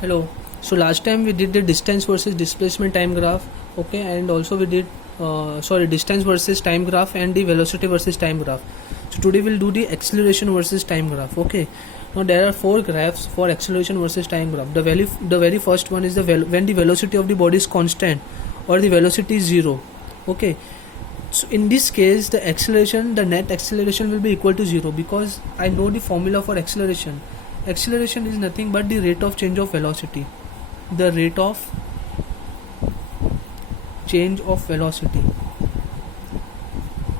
Hello. So last time we did the distance versus displacement time graph, okay, and also we did distance versus time graph and the velocity versus time graph. So today we'll do the acceleration versus time graph, okay. Now there are four graphs for acceleration versus time graph. The very first one is when the velocity of the body is constant or the velocity is zero, okay. So in this case the net acceleration will be equal to zero, because I know the formula for acceleration. Acceleration is nothing but the rate of change of velocity. The rate of change of velocity.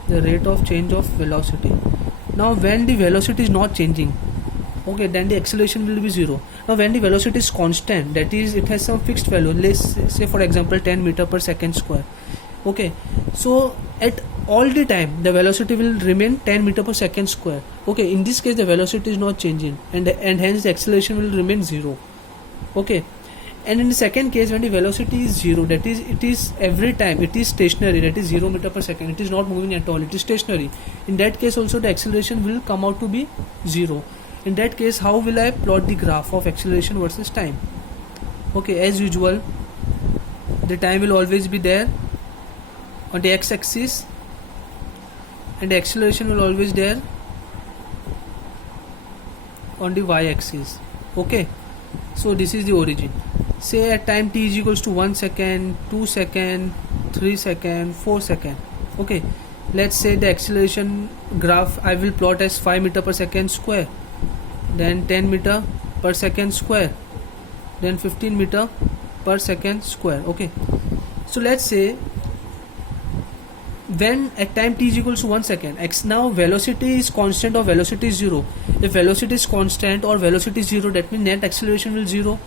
The rate of change of velocity. Now when the velocity is not changing, okay, then the acceleration will be zero. Now when the velocity is constant, that is it has some fixed value, let's say for example 10 meter per second square, okay, so at all the time the velocity will remain 10 meter per second square, okay. In this case the velocity is not changing, and hence the acceleration will remain zero, okay. And in the second case, when the velocity is zero, that is it is every time it is stationary, that is 0 meter per second, it is not moving at all, it is stationary. In that case also the acceleration will come out to be zero. In that case, how will I plot the graph of acceleration versus time? Okay, as usual, the time will always be there on the x-axis, and the acceleration will always there on the y-axis, okay. So this is the origin. Say at time t is equals to 1 second, 2 second, 3 second, 4 second, okay. Let's say the acceleration graph I will plot as 5 meter per second square, then 10 meter per second square, then 15 meter per second square, okay. So let's say when at time t is equals to 1 second, now velocity is constant or velocity is zero. If velocity is constant or velocity is zero, that means net acceleration will zero,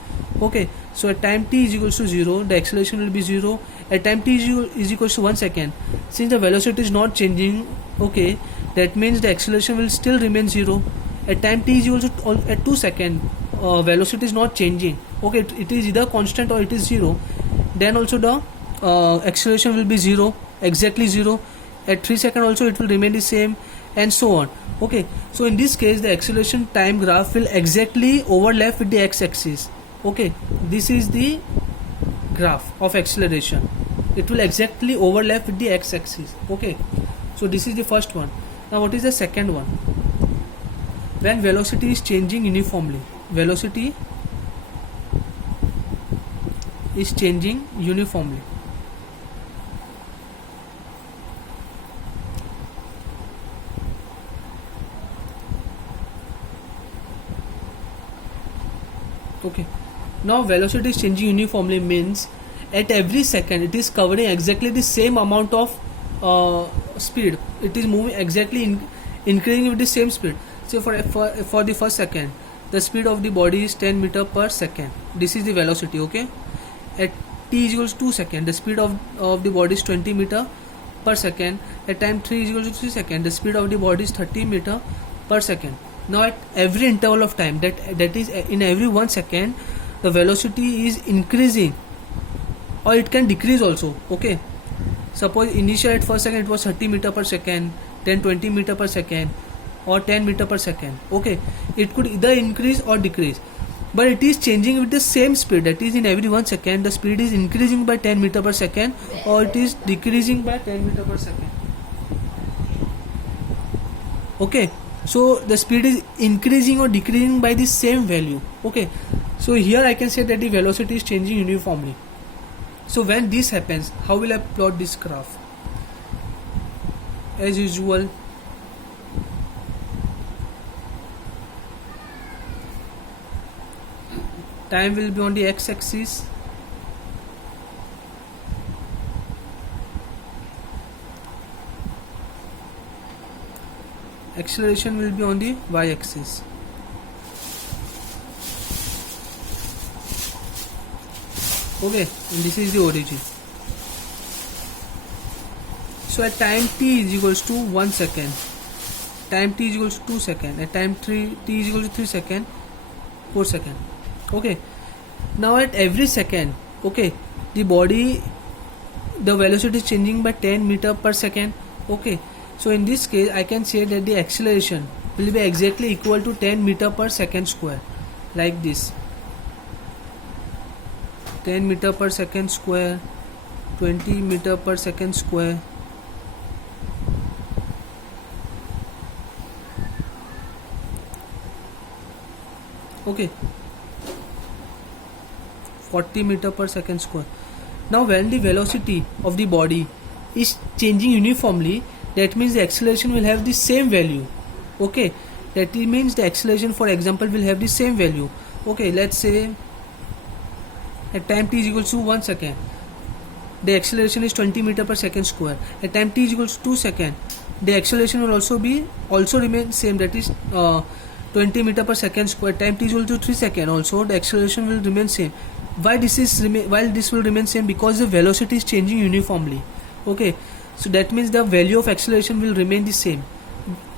okay. So at time t is equals to 0, the acceleration will be 0. At time t is equals to 1 second, since the velocity is not changing, okay, that means the acceleration will still remain 0. At time t is equals to at 2 second, velocity is not changing, okay, it is either constant or it is 0, then also the acceleration will be 0, exactly 0. At 3 second also it will remain the same, and so on, okay. So in this case the acceleration time graph will exactly overlap with the x-axis, okay. This is the graph of acceleration, it will exactly overlap with the x-axis, okay. So this is the first one. Now what is the second one? When velocity is changing uniformly. Velocity is changing uniformly. Okay. Now velocity is changing uniformly means at every second it is covering exactly the same amount of speed. It is moving exactly increasing with the same speed. So for the first second, the speed of the body is 10 meter per second. This is the velocity, okay. At t is equals to 2 second, the speed of the body is 20 meter per second. At time 3 is equals to 3 second, the speed of the body is 30 meter per second. Now at every interval of time, that is in every 1 second, the velocity is increasing, or it can decrease also, okay. Suppose initial at first second it was 30 meter per second, then 20 meter per second, or 10 meter per second, okay. It could either increase or decrease, but it is changing with the same speed, that is in every 1 second the speed is increasing by 10 meter per second, or it is decreasing by 10 meter per second, okay. So the speed is increasing or decreasing by the same value, okay. So here I can say that the velocity is changing uniformly. So when this happens, how will I plot this graph? As usual, time will be on the x-axis, acceleration will be on the y-axis. Okay, and this is the origin. So at time t is equals to 1 second, time t is equals to 2 second, at time t is equals to 3 second, 4 second, okay. Now at every second, okay, the velocity is changing by 10 meter per second, okay. So in this case I can say that the acceleration will be exactly equal to 10 meter per second square, like this. 10 meter per second square, 20 meter per second square, okay, 40 meter per second square. Now when the velocity of the body is changing uniformly, that means the acceleration will have the same value. Okay, that means the acceleration, for example, will have the same value. Okay, let's say at time t is equals to 1 second, the acceleration is 20 meter per second square. At time t is equals to 2 second, the acceleration will also remain same, that is 20 meter per second square. Time t is equal to 3 second, also the acceleration will remain same. Why this will remain same? Because the velocity is changing uniformly. Okay, so that means the value of acceleration will remain the same.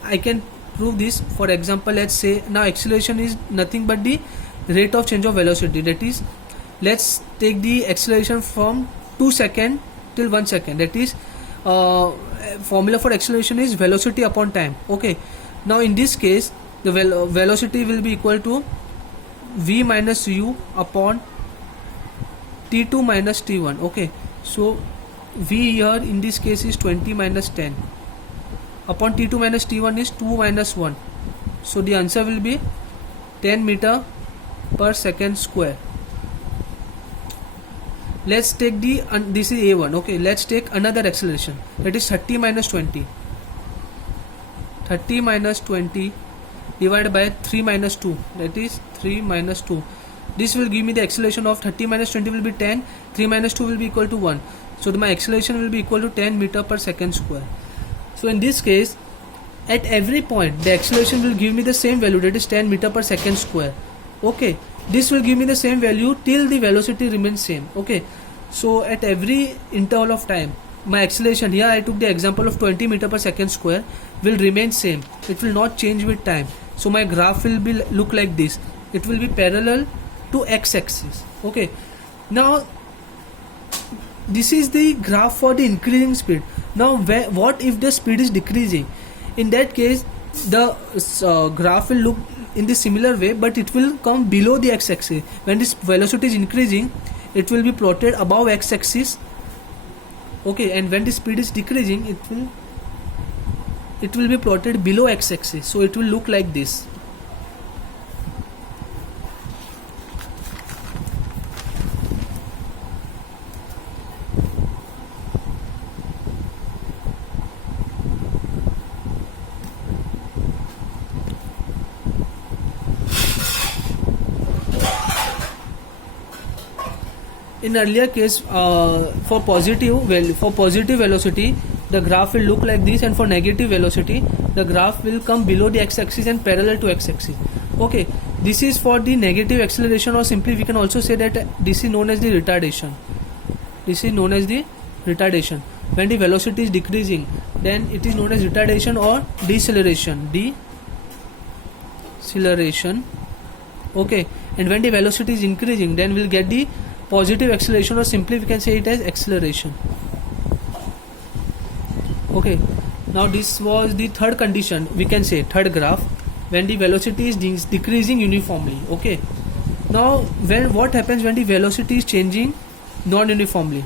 I can prove this. For example, let's say now acceleration is nothing but the rate of change of velocity. That is, let's take the acceleration from 2 second till 1 second. That is, formula for acceleration is velocity upon time. Okay, now in this case the velocity will be equal to v minus u upon t2 minus t1. Okay, so v here in this case is 20 minus 10 upon t2 minus t1 is 2 minus 1. So the answer will be 10 meter per second square. Let's take this is a1. Okay, let's take another acceleration, that is 30 minus 20. 30 minus 20 divided by 3 minus 2, that is 3 minus 2. This will give me the acceleration of 30 minus 20 will be 10, 3 minus 2 will be equal to 1. So my acceleration will be equal to 10 meter per second square. So in this case, at every point the acceleration will give me the same value, that is 10 meter per second square. Okay, this will give me the same value till the velocity remains same. Okay, so at every interval of time, my acceleration, here I took the example of 20 meter per second square, will remain same. It will not change with time. So my graph will be look like this. It will be parallel to x-axis. Okay, now this is the graph for the increasing speed. Now what if the speed is decreasing? In that case, the graph will look in the similar way, but it will come below the x-axis. When this velocity is increasing, it will be plotted above x-axis. Okay, and when the speed is decreasing, it will be plotted below x-axis. So it will look like this. In earlier case, for positive velocity, the graph will look like this, and for negative velocity, the graph will come below the x-axis and parallel to x-axis. Okay, this is for the negative acceleration, or simply we can also say that this is known as the retardation. This is known as the retardation. When the velocity is decreasing, then it is known as retardation or deceleration. Deceleration. Okay, and when the velocity is increasing, then we'll get the positive acceleration, or simply we can say it as acceleration. Okay, now this was the third condition, we can say third graph, when the velocity is decreasing uniformly. Okay, now what happens when the velocity is changing non-uniformly?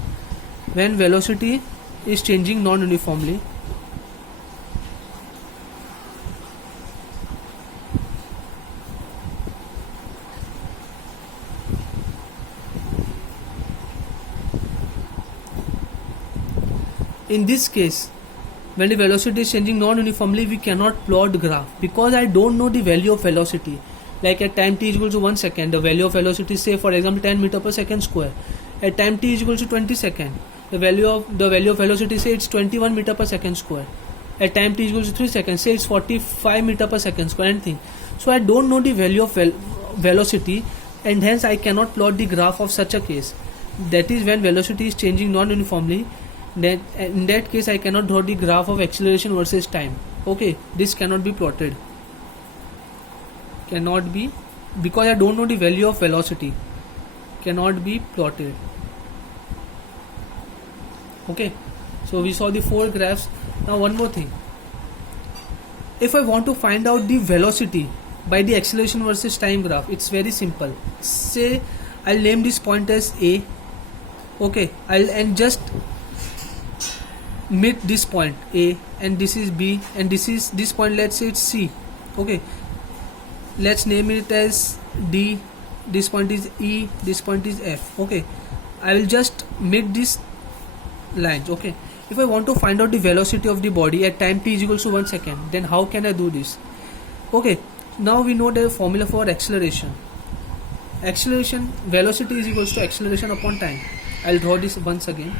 When velocity is changing non-uniformly, in this case, when the velocity is changing non-uniformly, we cannot plot the graph because I don't know the value of velocity. Like at time t is equal to 1 second, the value of velocity, say for example 10 meter per second square. At time t is equal to 20 second, the value of velocity, say it's 21 meter per second square. At time t is equal to 3 seconds, say it's 45 meter per second square, anything. So I don't know the value of velocity, and hence I cannot plot the graph of such a case. That is when velocity is changing non-uniformly. Then in that case I cannot draw the graph of acceleration versus time. Okay, this cannot be plotted. Cannot be, because I don't know the value of velocity. Cannot be plotted. Okay, so we saw the 4 graphs. Now one more thing. If I want to find out the velocity by the acceleration versus time graph, it's very simple. Say I'll name this point as A Okay, I'll and just meet this point A, and this is B, and this point, let's say it's C. Okay, let's name it as D. This point is E, this point is F. Okay, I will just meet these lines. Okay, if I want to find out the velocity of the body at time t is equals to 1 second, then how can I do this? Okay, now we know the formula for acceleration. Acceleration, velocity is equals to acceleration upon time. I'll draw this once again.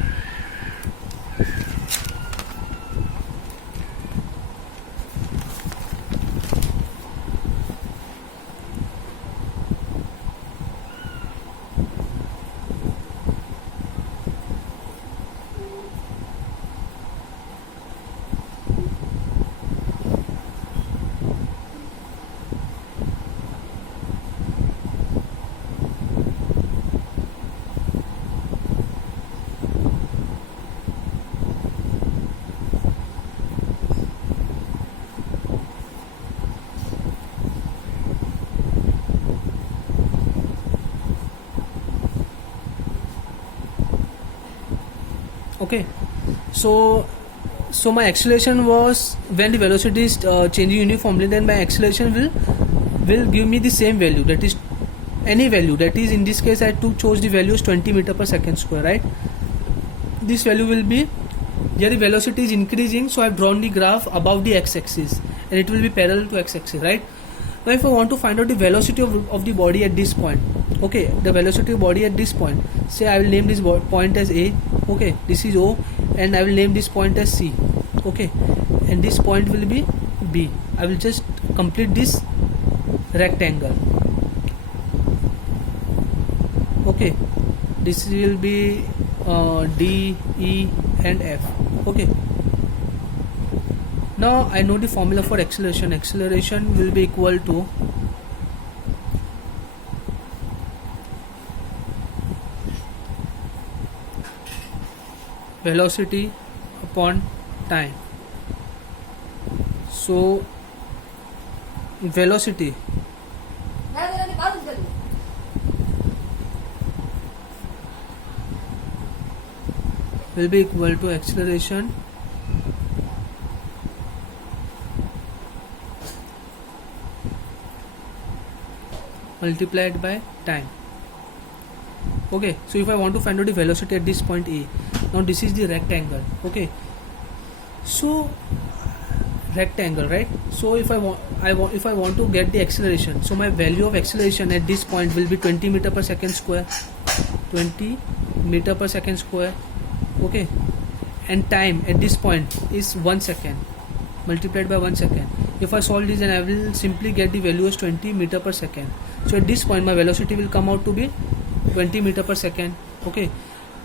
Okay, so my acceleration was, when the velocity is changing uniformly, then my acceleration will give me the same value, that is any value, that is in this case I chose the value as 20 meter per second square, right? This value will be, here the velocity is increasing, so I have drawn the graph above the x-axis and it will be parallel to x-axis, right? Now if I want to find out the velocity of the body at this point, okay, the velocity of body at this point, say I will name this point as A, okay, this is O, and I will name this point as C, okay, and this point will be B. I will just complete this rectangle. Okay, this will be D, E and F. Okay, now I know the formula for acceleration. Acceleration will be equal to velocity upon time. So velocity will be equal to acceleration multiplied by time. Okay, so if I want to find out the velocity at this point A, now this is the rectangle. Okay, so rectangle, right? So if I want to get the acceleration, so my value of acceleration at this point will be 20 meter per second square. 20 meter per second square. Okay, and time at this point is 1 second multiplied by 1 second. If I solve this, then I will simply get the value as 20 meter per second. So at this point my velocity will come out to be 20 meter per second. Okay,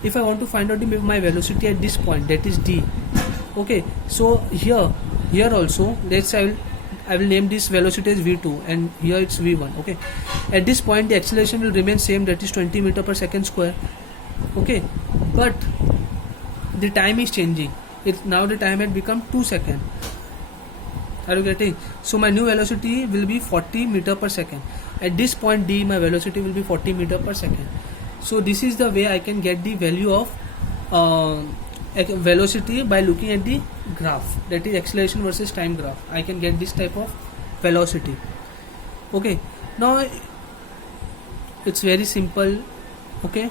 if I want to find out my velocity at this point, that is D. Okay, so here also, let's say I will name this velocity as V2 and here it's V1. Okay, at this point the acceleration will remain same, that is 20 meter per second square. Okay, but the time is changing. Now the time had become 2 seconds. Are you getting? So my new velocity will be 40 meter per second. At this point D, my velocity will be 40 meter per second. So this is the way I can get the value of velocity by looking at the graph, that is acceleration versus time graph. I can get this type of velocity. Okay, now it's very simple. Okay,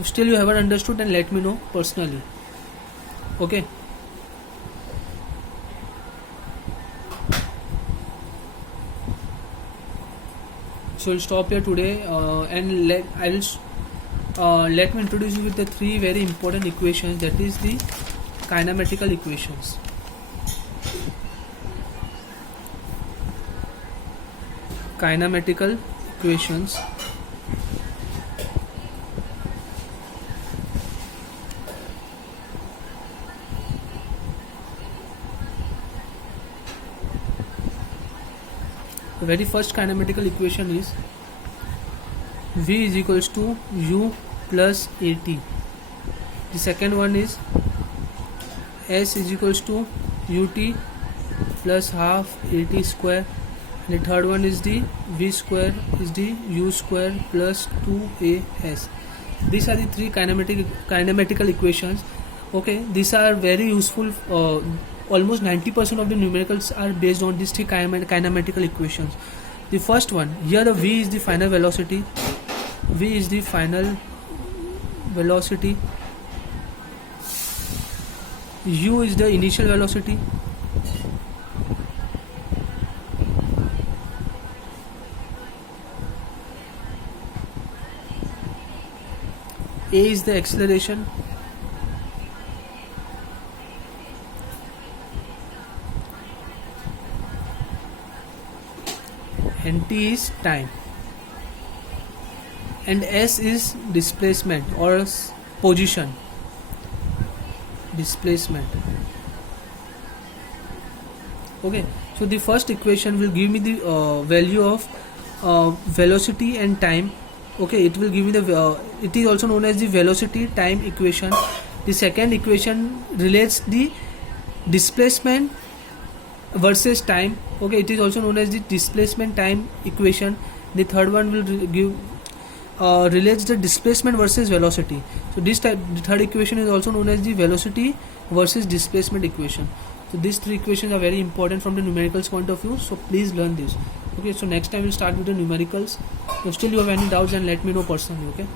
if still you haven't understood, then let me know personally. Okay, so we'll stop here today, and let me introduce you with the three very important equations, that is the kinematical equations. Kinematical equations. The very first kinematical equation is V is equals to U plus AT. The second one is S is equals to UT plus half AT square. And the third one is the V square is the U square plus 2AS. These are the three kinematical equations. Okay, these are very useful. Almost 90% of the numericals are based on these three kinematical equations. The first one, here the v is the final velocity. V is the final velocity. U is the initial velocity. A is the acceleration. And T is time. And S is displacement or position. Displacement. Okay, so the first equation will give me the value of velocity and time. Okay, it will give me the it is also known as the velocity time equation. The second equation relates the displacement versus time. Okay, it is also known as the displacement time equation. The third one will give relates the displacement versus velocity. So the third equation is also known as the velocity versus displacement equation. So these three equations are very important from the numericals point of view, so please learn this. Okay, so next time we'll start with the numericals. If still you have any doubts, then let me know personally. Okay.